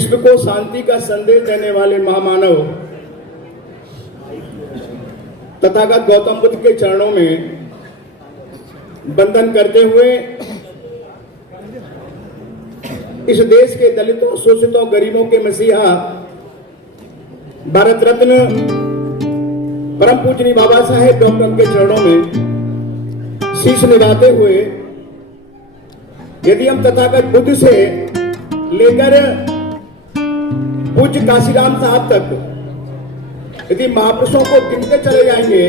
विश्व को शांति का संदेश देने वाले महामानव तथागत गौतम बुद्ध के चरणों में वंदन करते हुए इस देश के दलितों, शोषितों, गरीबों के मसीहा भारत रत्न परम पूजनीय बाबा साहेब डॉक्टर के चरणों में शीश निभाते हुए यदि हम तथागत बुद्ध से लेकर पूज्य काशीराम साहब तक यदि महापुरुषों को गिनते चले जाएंगे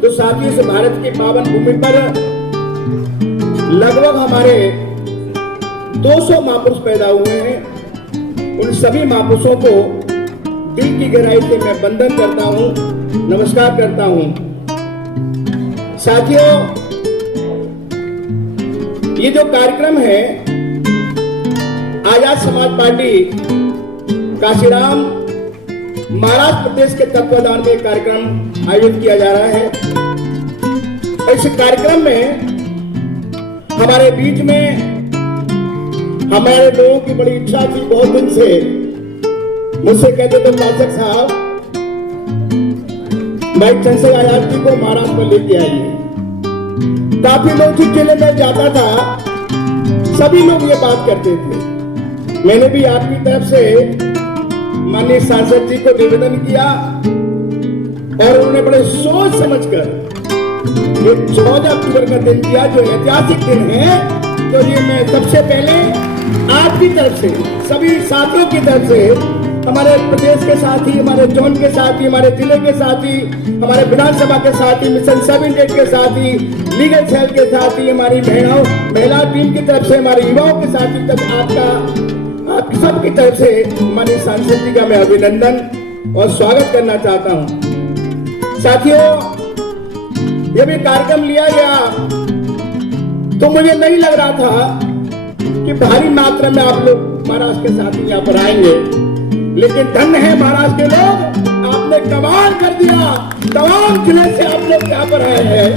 तो साथ ही इस भारत की पावन भूमि पर लगभग हमारे 200 महापुरुष पैदा हुए हैं। उन सभी महापुरुषों को दिल की गहराई से मैं वंदन करता हूं, नमस्कार करता हूं। साथियों, ये जो कार्यक्रम है आजाद समाज पार्टी काशीराम महाराष्ट्र प्रदेश के तत्वाधान में कार्यक्रम आयोजित किया जा रहा है। इस कार्यक्रम में हमारे बीच में हमारे लोगों की बड़ी इच्छा थी, बहुत दिन से मुझसे कहते थे पाठक साहब भाई चंद्रशेखर आजाद जी को महाराष्ट्र में लेके आइए। काफी लोग जिस जिले में जाता था सभी लोग ये बात करते थे। मैंने भी आपकी तरफ से माननीय सांसद जी को निवेदन किया और उन्होंने बड़े सोच समझकर ये 14 अक्टूबर का दिन किया जो ऐतिहासिक दिन है। तो ये मैं सबसे पहले आपकी तरफ से, सभी साथियों की तरफ से, हमारे प्रदेश के साथी, हमारे जोन के साथी, हमारे जिले के साथी, हमारे विधानसभा के साथी, मिशन 7 के साथी, लीगल सेल के साथी, हमारी महिला टीम की तरफ से, हमारे युवाओं के साथी तक आपकी सबकी तरफ से माननीय सांसद जी का मैं अभिनंदन और स्वागत करना चाहता हूं। साथियों, जब ये कार्यक्रम लिया गया तो मुझे नहीं लग रहा था कि भारी मात्रा में आप लोग महाराष्ट्र के साथी यहाँ पर आएंगे, लेकिन धन्य है महाराष्ट्र के लोग, आपने कमाल कर दिया। तमाम जिले से आप लोग यहाँ पर आए हैं।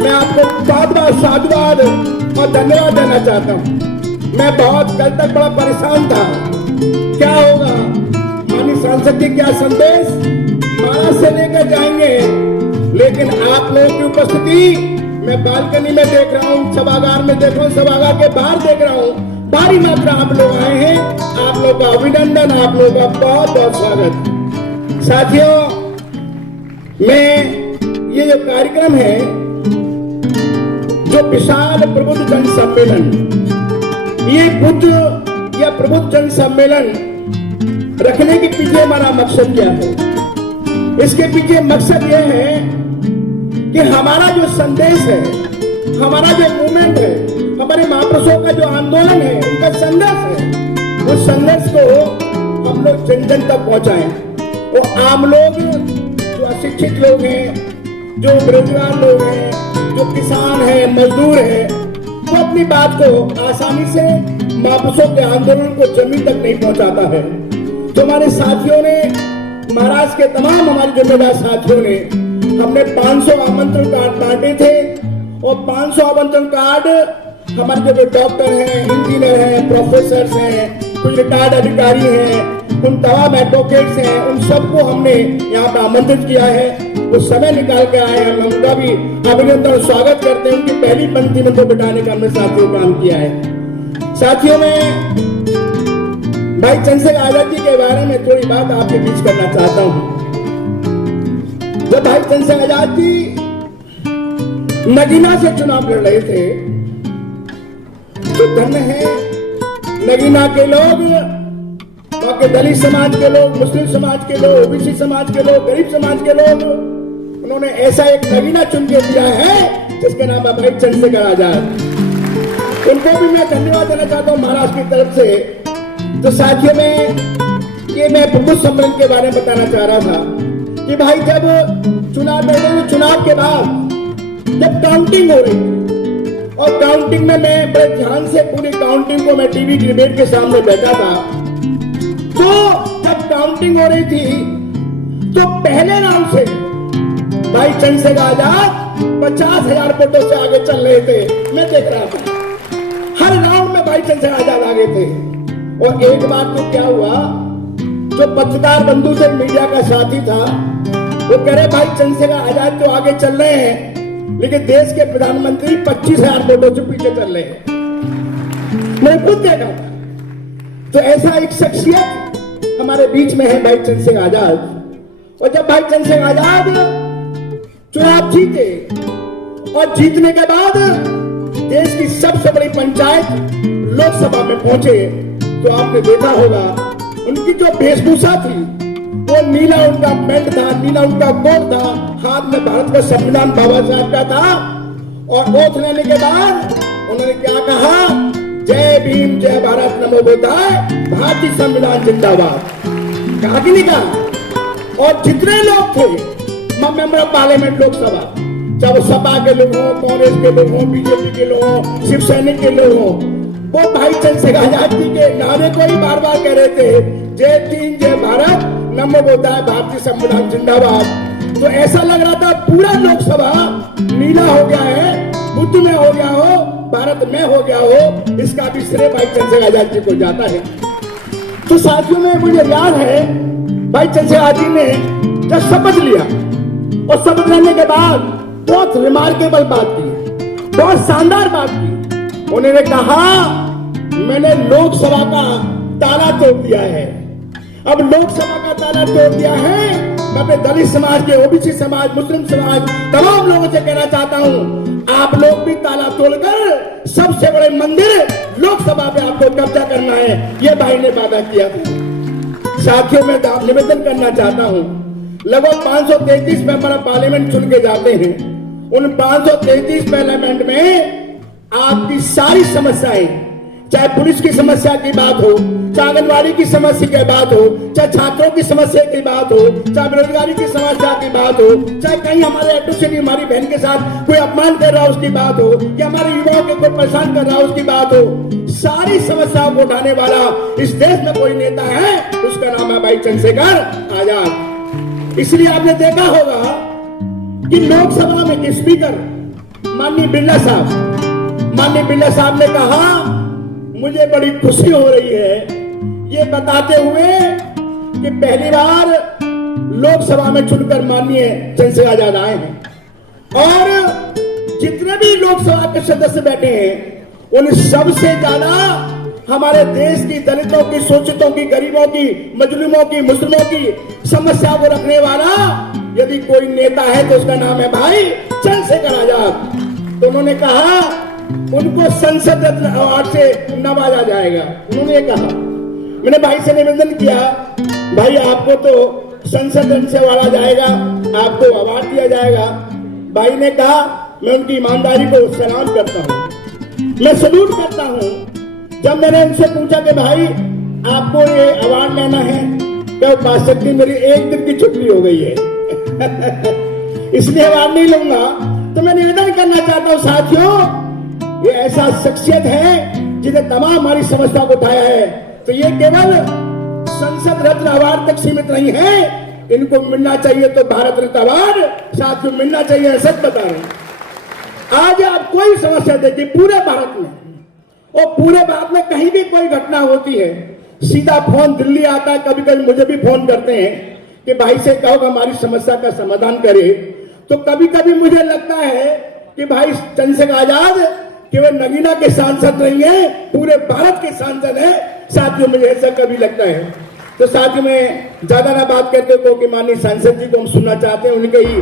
मैं आपको बहुत बहुत साधुवाद और धन्यवाद देना चाहता हूँ। मैं बहुत कल तक बड़ा परेशान था, क्या होगा, माननीय सांसद जी क्या संदेश महाराष्ट्र से लेकर जाएंगे, लेकिन आप लोगों की उपस्थिति मैं बालकनी में देख रहा हूँ, सभागार में देख रहा हूँ, सभागार के बाहर देख रहा हूँ, भारी मात्रा आप लोग आए हैं। आप लोगों का अभिनंदन, आप लोगों का बहुत बहुत स्वागत। साथियों, मैं ये जो कार्यक्रम है, जो विशाल प्रबुद्ध जन सम्मेलन, ये बुद्ध या प्रबुद्ध जन सम्मेलन रखने के पीछे हमारा मकसद क्या है? इसके पीछे मकसद यह है कि हमारा जो संदेश है, हमारा जो मूवमेंट है, हमारे महापुरुषों का जो आंदोलन है, उनका संदेश है, उस संदेश को हम लोग जन जन तक पहुंचाएं। वो आम लोग, जो अशिक्षित लोग हैं, जो बेरोजगार लोग हैं, जो किसान हैं, मजदूर हैं, वो अपनी बात को आसानी से महापुरुषों के आंदोलन को जमीन तक नहीं पहुंचाता है। तो हमारे साथियों ने, महाराष्ट्र के तमाम हमारे जिम्मेदार साथियों ने, हमने 500 आमंत्रण कार्ड बांटे थे और 500 आमंत्रण कार्ड हमारे जो डॉक्टर हैं, इंजीनियर हैं, प्रोफेसर हैं, कुछ रिटायर्ड अधिकारी हैं, उन तमाम एडवोकेट्स हैं, उन सबको हमने यहाँ पे आमंत्रित किया है। वो समय निकाल के आए हैं, हम उनका भी अभिनंदन और स्वागत करते हैं। उनकी पहली पंक्ति में तो बिठाने का हमने साथियों काम किया है। साथियों, में भाई चंद्रशेखर आजाद जी के बारे में थोड़ी बात आपके बीच करना चाहता हूँ। जब भाई चंद्रशेखर आजाद जी नगीना से चुनाव लड़ रहे थे तो धन्य है नगीना के लोग, वहां के दलित समाज के लोग, मुस्लिम समाज के लोग, ओबीसी समाज के लोग, गरीब समाज के लोग, उन्होंने ऐसा एक नगीना चुन के दिया है जिसके नाम है भाई चंद्रशेखर आजाद। उनको भी मैं धन्यवाद देना चाहता हूँ महाराष्ट्र की तरफ से। तो साथियों, में ये मैं प्रबुद्ध सम्मेलन के बारे में बताना चाह रहा था कि भाई जब चुनाव में, चुनाव के बाद जब काउंटिंग हो रही और काउंटिंग में मैं बड़े ध्यान से पूरी काउंटिंग को मैं टीवी डिबेट के सामने बैठा था, तो जब काउंटिंग हो रही थी तो पहले राउंड से भाई चंद्रशेखर आजाद 50,000 वोटों से आगे चल रहे थे। मैं देख रहा था हर राउंड में भाई चंद्रशेखर आजाद आगे थे। और एक बार तो क्या हुआ, जो पत्रकार बंधु से मीडिया का साथी था वो कह रहे भाई चंद्रशेखर आजाद तो आगे चल रहे हैं लेकिन देश के प्रधानमंत्री 25,000 वोटों से पीछे चल रहे हैं। मैं खुद देखा था। तो ऐसा एक शख्सियत हमारे बीच में है भाई चंद्रशेखर आजाद। और जब भाई चंद्रशेखर आजाद चुनाव जीते और जीतने के बाद देश की सबसे बड़ी पंचायत लोकसभा में पहुंचे तो आपने देखा होगा उनकी जो वेशभूषा थी वो नीला उनका बेल्ट था, नीला उनका कोट था, हाथ में भारत का संविधान बाबा साहब का था। और ओथ लेने के बाद उन्होंने क्या कहा, जय भीम जय भारत नमो बुद्धाय, भारतीय संविधान जिंदाबाद, कहा कि नहीं कहा। और जितने लोग थे मेंबर ऑफ पार्लियामेंट लोकसभा, चाहे वो सपा के लोग हों, कांग्रेस के लोग हों, बीजेपी के लोग हों, शिवसैनिक के लोग हों, वो भाई चंद्रशेखर आजाद जी के नारे को ही बार बार कह रहे थे, जय भीम जय भारत नमो बुद्धाय, भारतीय संविधान जिंदाबाद। तो ऐसा लग रहा था पूरा लोकसभा नीला हो गया है, बुद्ध में हो गया हो, भारत में हो गया हो, इसका भी श्रेय भाई चंद्रशेखर आजाद जी को जाता है। तो साथियों में मुझे याद है भाई चंद्रशेखर आजाद जी ने जब शपथ लिया और शपथ लेने के बाद बहुत रिमार्केबल बात की, बहुत शानदार बात की। उन्होंने कहा मैंने लोकसभा का ताला तोड़ दिया है, अब लोकसभा का ताला तोड़ दिया है। मैं अपने दलित समाज के, ओबीसी समाज, मुस्लिम समाज, तमाम लोगों से कहना चाहता हूं आप लोग भी ताला तोड़कर सबसे बड़े मंदिर लोकसभा पे आपको कब्जा करना है, ये भाई ने वादा किया था। साथियों में निवेदन करना चाहता हूं, लगभग 533 मेंबर ऑफ पार्लियामेंट चुन के जाते हैं। उन 533 पार्लियामेंट में आपकी सारी समस्याएं, चाहे पुलिस की समस्या की बात हो, चाहे आंगनबाड़ी की समस्या की बात हो, चाहे छात्रों की समस्या की बात हो, चाहे बेरोजगारी की समस्या की बात हो, चाहे कहीं हमारे एडोसिटी हमारी बहन के साथ कोई अपमान कर रहा हो उसकी बात हो, या हमारे युवाओं के कोई परेशान कर रहा हो उसकी बात हो, सारी समस्याओं को उठाने वाला इस देश में कोई नेता है, उसका नाम है भाई चंद्रशेखर आजाद। इसलिए आपने देखा होगा कि लोकसभा में के स्पीकर माननीय बिरला साहब ने कहा मुझे बड़ी खुशी हो रही है ये बताते हुए कि पहली बार लोकसभा में चुनकर माननीय चंद्रशेखर आजाद आए हैं। और जितने भी लोकसभा के सदस्य बैठे हैं उन सबसे ज्यादा हमारे देश की दलितों की, शोषितों की, गरीबों की, मजलूमों की, मुस्लिमों की समस्या को रखने वाला यदि कोई नेता है तो उसका नाम है भाई चंद्रशेखर आजाद। तो उन्होंने कहा उनको संसद रत्न अवार्ड से नवाजा जाएगा। उन्होंने कहा, मैंने भाई से निवेदन किया भाई आपको तो संसद रत्न से अवार्ड जाएगा, आपको अवार्ड दिया जाएगा। भाई ने कहा मैं उनकी ईमानदारी को सलाम करता हूं, मैं सलूट करता हूं। जब मैंने उनसे पूछा कि भाई आपको ये अवार्ड लेना है, क्या बात सकती मेरी एक दिन की छुट्टी हो गई है इसलिए अवार्ड नहीं लूंगा। तो मैं निवेदन करना चाहता हूं साथियों, ये ऐसा शख्सियत है जिन्हें तमाम हमारी समस्या को उठाया है। तो ये केवल संसद रत्न अवार्ड तक सीमित नहीं है, इनको मिलना चाहिए तो भारत रत्न अवार्ड साथियों मिलना चाहिए। सच बता रहे हैं, आज आप कोई समस्या देखिए पूरे भारत में, और पूरे भारत में कहीं भी कोई घटना होती है सीधा फोन दिल्ली आता है। कभी कभी मुझे भी फोन करते हैं कि भाई से कहो हमारी समस्या का समाधान करे। तो कभी कभी मुझे लगता है कि भाई चंद्रशेखर आजाद केवल नगीना के सांसद नहीं है, पूरे भारत के सांसद है। साथियों मुझे ऐसा कभी लगता है। तो साथियों में ज्यादा ना बात करते क्योंकि माननीय सांसद जी को हम सुनना चाहते हैं, उनके ही